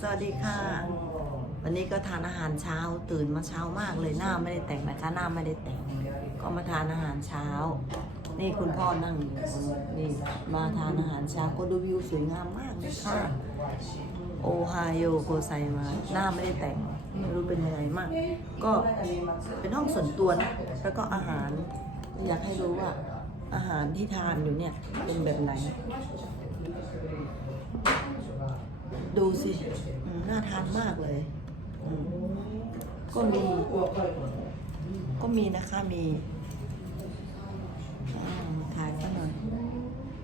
สวัสดีค่ะ วันนี้ก็ทานอาหารเช้าตื่นมาเช้ามากเลยหน้าไม่ได้แต่งนะคะหน้าไม่ได้แต่ง ก็มาทานอาหารเช้า นี่คุณพ่อนั่งอยู่นี่มาทานอาหารเช้าก็ดูวิวสวยงามมากเลยค่ะโอไฮโอโกไซมาหน้าไม่ได้แต่งไม่รู้เป็นยังไงมาก ก็เป็นห้องส่วนตัวนะแล้วก็อาหาร อยากให้รู้ว่าอาหารที่ทานอยู่เนี่ยเป็นแบบไหน ดูสิอืมน่าทานมากเลยอืมก็มี ก็มีนะคะมีอ่าถ่ายกันหน่อย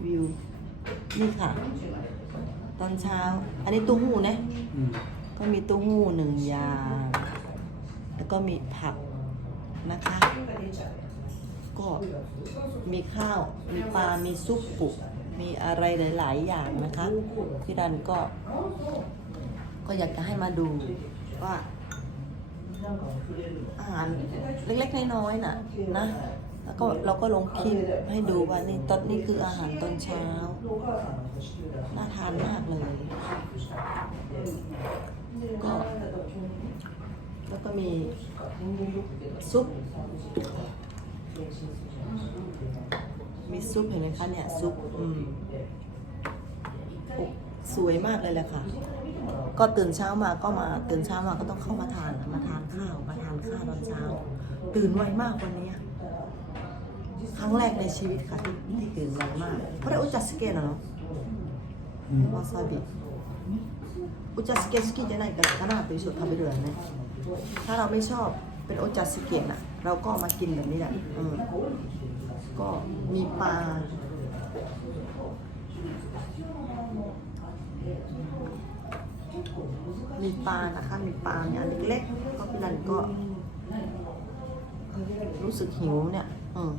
วิว นี่ค่ะ ตอนเช้า อันนี้เตู้หู้นะก็มีเตู้หู้หนึ่งอย่าง แล้วก็มีผักนะคะ ก็มีข้าว มีปลา มีซุปปุก มีอะไรหลาย ๆ อย่างนะคะพี่ดันก็ ก็อยากจะให้มาดูว่าอาหารเล็ก ๆ น้อย ๆ น่ะนะแล้วก็เราก็ลงคลิปให้ดูว่านี่ตอนนี้คืออาหารตอนเช้า น่าทานมากเลย ก็แล้วก็มีซุป มีซุปเห็นไหมคะเนี่ยซุปอืมโอ้สวยมากเลยแหละค่ะ ก็ตื่นเช้ามาก็มาตื่นเช้ามาก็ต้องเข้ามาทานมาทานข้าวมาทานข้าวตอนเช้า ตื่นไวมากวันนี้ครั้งแรกในชีวิตค่ะที่ที่ตื่นไวมากเพราะได้อุจจาสเกะนะเนาะวาซาบิอุจจาสเกะ好きじゃないからかなと一緒に食べるよねถ้าเราไม่ชอบเป็นโอจาสเกะน่ะ เราก็มากินแบบนี้แหละอืมก็มีปลามีปลานะคะ มีปลาเนี่ยเล็กๆก็พี่นันก็ รู้สึกหิวเนี่ย อืม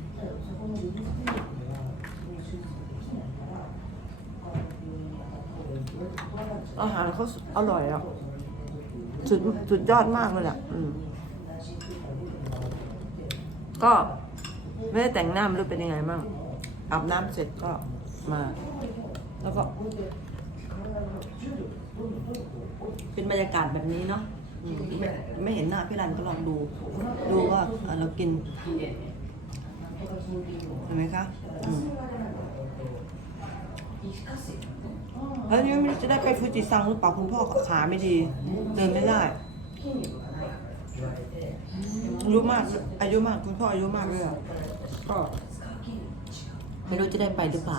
อาหารเขาอร่อยอะสุดสุดยอดมากเลยอะอืม ก็ไม่ได้แต่งหน้าไม่รู้เป็นยังไงบ้างอาบน้ำเสร็จก็มา แล้วก็ เป็นบรรยากาศแบบนี้เนาะอืมไม่ไม่เห็นหน้าพี่รันก็ลองดู ดูว่าอะเรากินเห็นไหมคะอืมแล้วนี่ไม่รู้จะได้ไปฟูจิซังหรือเปล่าคุณพ่อขาไม่ดี เดินไม่ได้ อายุมาก อายุมากคุณพ่ออายุมากเลยอะก็ไม่รู้จะได้ไปหรือเปล่า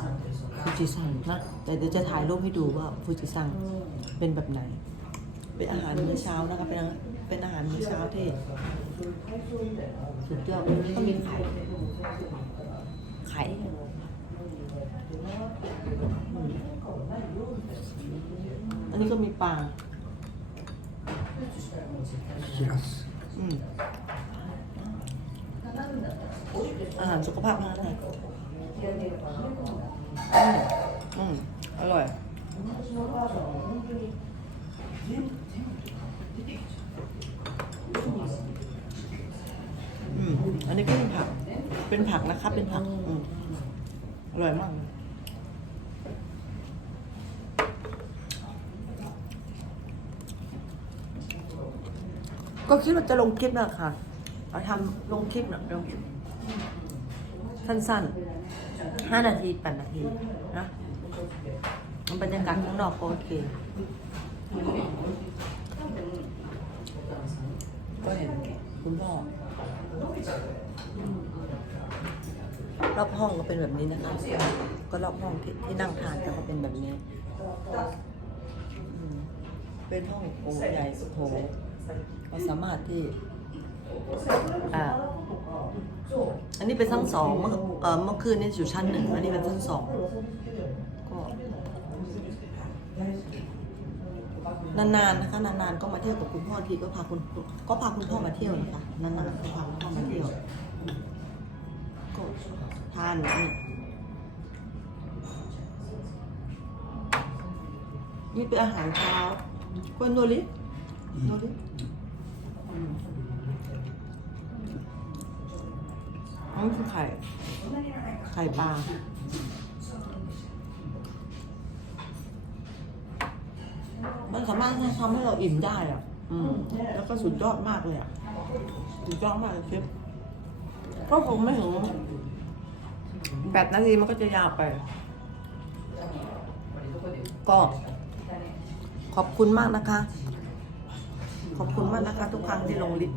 ฟูจิซังนะแต่เดี๋ยวจะถ่ายรูปให้ดูว่าฟูจิซังเป็นแบบไหน เป็นอาหารมื้อเช้านะคะเป็นเป็นอาหารมื้อเช้าเที่สุดยอดต้องมีไข่ไข่อันนี้ก็มีปลา Yes. อาหารสุขภาพมากเลยอืมอืมอร่อยอืมอันนี้ก็เป็นผัก เป็นผักนะครับ เป็นผักอืมอร่อยมากเลย ก็คิดว่าจะลงคลิปนะค่ะเอาทำลงคลิปนะลงคลิปสั้นๆห้านาทีแปดนาทีนะมันบรรยากาศข้างนอกก็โอเค ก็เห็นคุณพ่อรอบห้องก็เป็นแบบนี้นะคะ ก็รอบห้องที่ที่นั่งทานก็เป็นแบบนี้ เป็นห้องโอ้ใหญ่โถ เราสามารถที่อ่าอันนี้เป็นชั้นสองเมื่อเอ่อเมื่อคืนนี่อยู่ชั้นหนึ่งอันนี้เป็นชั้นสองก็นานๆนะคะนานๆก็มาเที่ยวกับคุณพ่อทีก็พาคุณก็พาคุณพ่อมาเที่ยวนะคะนานๆก็พาคุณพ่อมาเที่ยวก็ทานนี่นี่เป็นอาหารเช้าควนโนริโนริ นนี้คือไข่ ไข่ปลาบมันสามารถทำให้เราอิ่มได้อะ อืม แล้วก็สุดยอดมากเลยอะ สุดยอดมากเลยเชฟก็คงไม่ถึงแปดนาทีมันก็จะยาวไป ก็ขอบคุณมากนะคะ ขอบคุณมากนะคะทุกครั้งที่ลงลิ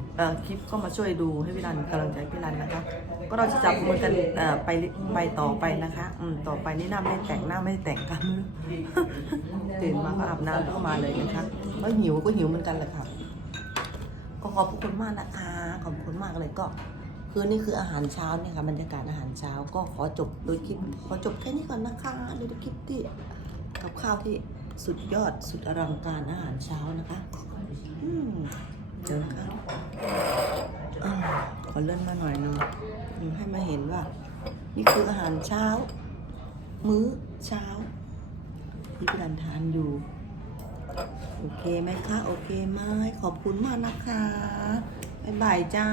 คลิปก็มาช่วยดูให้พี่รันกำลังใจพี่รันนะคะ ก็เราจะจับมือกันไปไปต่อไปนะคะ อืมต่อไปนี่หน้าไม่แต่งหน้าไม่แต่งกันตื่นมาก็อาบน้ำแล้วก็มาเลยนะคะแล้วหิวก็หิวเหมือนกันแหละค่ะ ก็ขอบคุณมากนะคะขอบคุณมากเลยก็คือนี่คืออาหารเช้าเนี่ยค่ะบรรยากาศอาหารเช้าก็ขอจบโดยคลิปขอจบแค่นี้ก่อนนะคะโดยคลิปที่กับข้าวที่สุดยอดสุดอลังการอาหารเช้านะคะ อืมเดี๋ยวนะคะอาข อเลื่อนมาหน่อยหนึงให้มาเห็นว่า นี่คืออาหารเช้า มื้อเช้า ที่พี่รันทานอยู่ โอเคไหมคะ โอเคไหมขอบคุณมากนะคะ บ๊ายบายจ้า